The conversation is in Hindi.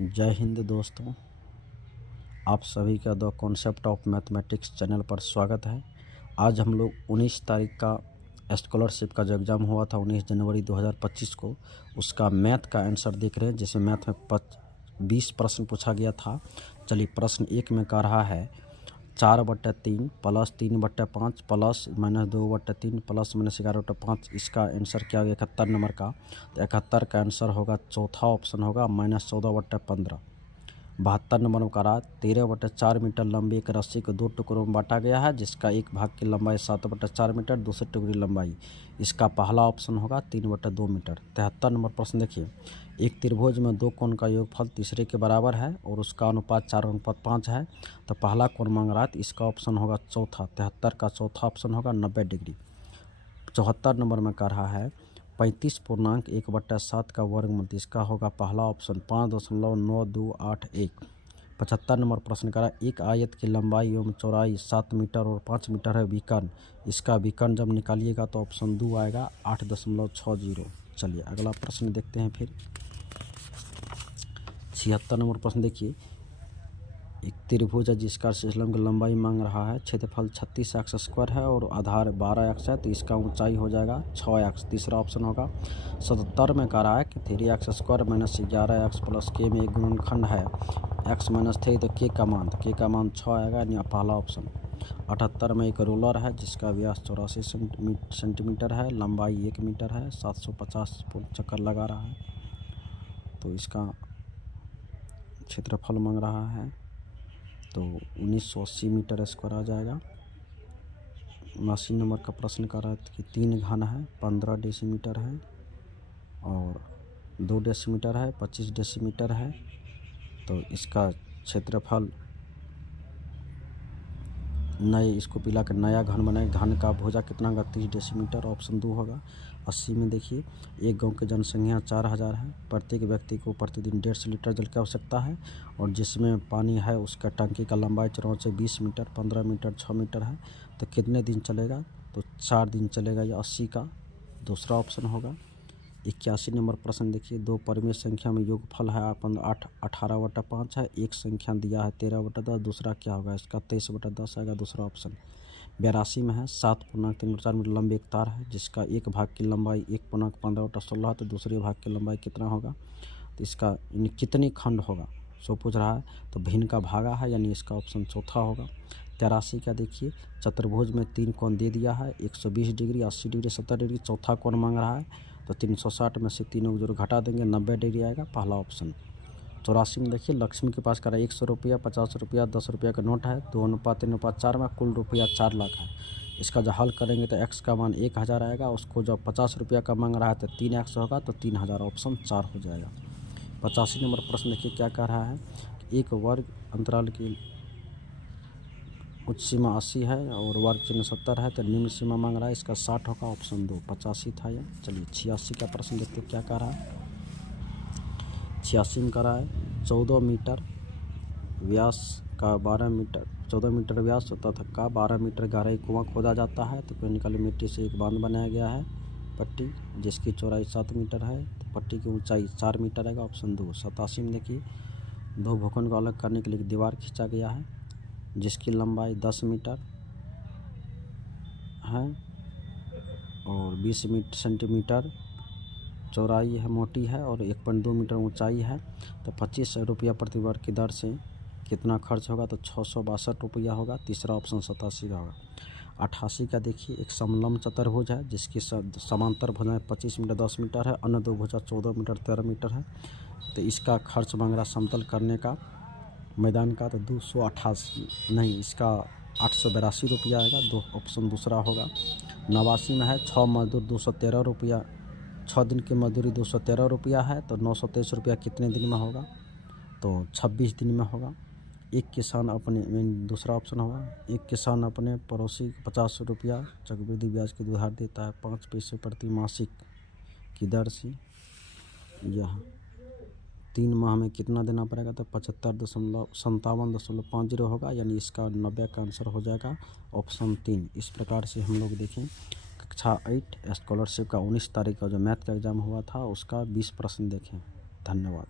जय हिंद दोस्तों, आप सभी का the concept of mathematics channel पर स्वागत है। आज हम लोग 19 तारीख का स्कॉलरशिप का जो एग्ज़ाम हुआ था 19 जनवरी 2025 को, उसका मैथ का आंसर देख रहे हैं। जिसमें मैथ में 20 प्रश्न पूछा गया था। चलिए, प्रश्न एक में कह रहा है 4/3 प्लस 3/5 प्लस -2/3 प्लस -11/5। इसका आंसर क्या होगा 71 नंबर का। तो 71 का आंसर होगा, चौथा ऑप्शन होगा -14/15। 72 नंबर में कह रहा है 13/4 मीटर लंबी एक रस्सी को 2 टुकड़ों में बांटा गया है, जिसका एक भाग की लंबाई 7/4 मीटर, दूसरे टुकड़ी लंबाई। इसका पहला ऑप्शन होगा 3/2 मीटर। 73 नंबर प्रश्न देखिए, एक त्रिभुज में दो कोण का योगफल तीसरे के बराबर है और उसका अनुपात 4:5 है। तो पहला कोण मांग रहा है, तो इसका ऑप्शन होगा चौथा। 73 का चौथा ऑप्शन होगा 90 डिग्री। 74 नंबर में कह रहा है 35.1/7 का वर्गमूल। इसका होगा पहला ऑप्शन 5.9281। 75 नंबर प्रश्न करा, एक आयत की लंबाई एवं चौड़ाई 7 मीटर और 5 मीटर है विकर्ण। इसका विकर्ण जब निकालिएगा तो ऑप्शन 2 आएगा 8.60। चलिए अगला प्रश्न देखते हैं। फिर 76 नंबर प्रश्न देखिए, एक त्रिभुज है जिसका शीर्षलंब की लंबाई मांग रहा है, क्षेत्रफल 36x² है और आधार 12x है, तो इसका ऊंचाई हो जाएगा 6x। तीसरा ऑप्शन होगा। 77 में कह रहा है कि 3x² - 11x + k में एक गुणनखंड है x - 3, तो k का मान 6 आएगा, यानी पहला ऑप्शन। 78 में एक रोलर है जिसका व्यास 84 सेंटीमीटर है, लंबाई 1 मीटर है, 750 पूर्ण चक्कर लगा रहा है, तो इसका क्षेत्रफल मांग रहा है, तो 1980 मीटर स्क्वायर आ जाएगा। 79 नंबर का प्रश्न कर रहा है कि 3 घन है, 15 डेसीमीटर है और 2 डेसीमीटर है, 25 डेसीमीटर है, तो इसका क्षेत्रफल इसको पिला कर नया घन बनाए। घन का भुजा कितना होगा 30 डेसीमीटर, ऑप्शन 2 होगा। 80 में देखिए, एक गांव की जनसंख्या 4000 है, प्रत्येक व्यक्ति को प्रतिदिन 150 लीटर जल की आवश्यकता है और जिसमें पानी है उसका टंकी का लंबाई 20 मीटर, 15 मीटर, 6 मीटर है, तो कितने दिन चलेगा, तो 4 दिन चलेगा। ये 80 का दूसरा ऑप्शन होगा। 81 नंबर प्रश्न देखिए, दो परिमेय संख्या में योगफल है 18/5 है, एक संख्या दिया है 13/10, दूसरा क्या होगा इसका 23/10 आएगा, दूसरा ऑप्शन। 82 में है 7.3 मीटर लंबी एक तार है जिसका एक भाग की लंबाई 1.15/16 है, तो दूसरे भाग की लंबाई कितना होगा, तो इसका कितनी खंड होगा सो पूछ रहा है, तो भिन्न का भागा है, यानी इसका ऑप्शन चौथा होगा। 83 का देखिए, चतुर्भुज में 3 कोण दे दिया है, 120 डिग्री, 80 डिग्री, 70 डिग्री। चौथा कोण मांग रहा है, तो 360 में से तीनों जोड़ घटा देंगे, 90 डिग्री आएगा, पहला ऑप्शन। 84 में देखिए, लक्ष्मी के पास करा 100 रुपया, 50 रुपया, 10 रुपया का नोट है, 2:3:4 में कुल रुपया 4 लाख है। इसका जो हल करेंगे तो x का मान 1000 आएगा, उसको जब 50 रुपया का मांग रहा है तो 3x होगा, तो 3000, ऑप्शन 4 हो जाएगा। 85 नंबर प्रश्न देखिए क्या कह रहा है, एक वर्ग अंतराल की उच्च सीमा 80 है और वर्ग चिन्ह 70 है, तो निम्न सीमा मांग रहा है, इसका 60 होगा, ऑप्शन 2। 85 था ये। चलिए 86 का प्रश्न देखते क्या कह रहा है। 86 में कह रहा है 14 मीटर व्यास का 12 मीटर 14 मीटर व्यास तथा का 12 मीटर गहराई कुआं खोदा जाता है, तो कोई निकाली मिट्टी से एक बांध बनाया गया है पट्टी, जिसकी चौड़ाई 7 मीटर है, तो पट्टी की ऊंचाई 4 मीटर आएगा, ऑप्शन 2। 87 में देखिए, दो भूखंड को अलग करने के लिए दीवार खींचा गया है जिसकी लंबाई 10 मीटर है और 20 सेंटीमीटर चौड़ाई है, मोटी है, और 1.2 मीटर ऊंचाई है, तो 25 रुपया प्रति वर्ग की दर से कितना खर्च होगा, तो 662 रुपया होगा, तीसरा ऑप्शन 87 का होगा। 88 का देखिए, एक समलंब चतुर्भुज है जिसकी समांतर भुजाएं 25 मीटर 10 मीटर है, अन्य दो भुजा 14 मीटर 13 मीटर है, तो इसका खर्च मांग रहा समतल करने का मैदान का, तो 288 नहीं, इसका 882 रुपया आएगा, दो ऑप्शन दूसरा होगा। 89 में है 6 मजदूर 213 रुपया, 6 दिन की मजदूरी 213 रुपया है, तो 923 रुपया कितने दिन में होगा, तो 26 दिन में होगा। एक किसान अपने दूसरा ऑप्शन होगा, एक किसान अपने पड़ोसी 50 रुपया चक्रवृद्धि ब्याज के उधार देता है 5 पैसे प्रति मासिक की दर से। यह 3 माह में कितना देना पड़ेगा, तो 75.5750 होगा, यानी इसका 90 का आंसर हो जाएगा, ऑप्शन 3। इस प्रकार से हम लोग देखें कक्षा 8 स्कॉलरशिप का 19 तारीख का जो मैथ का एग्ज़ाम हुआ था उसका 20 प्रश्न देखें। धन्यवाद।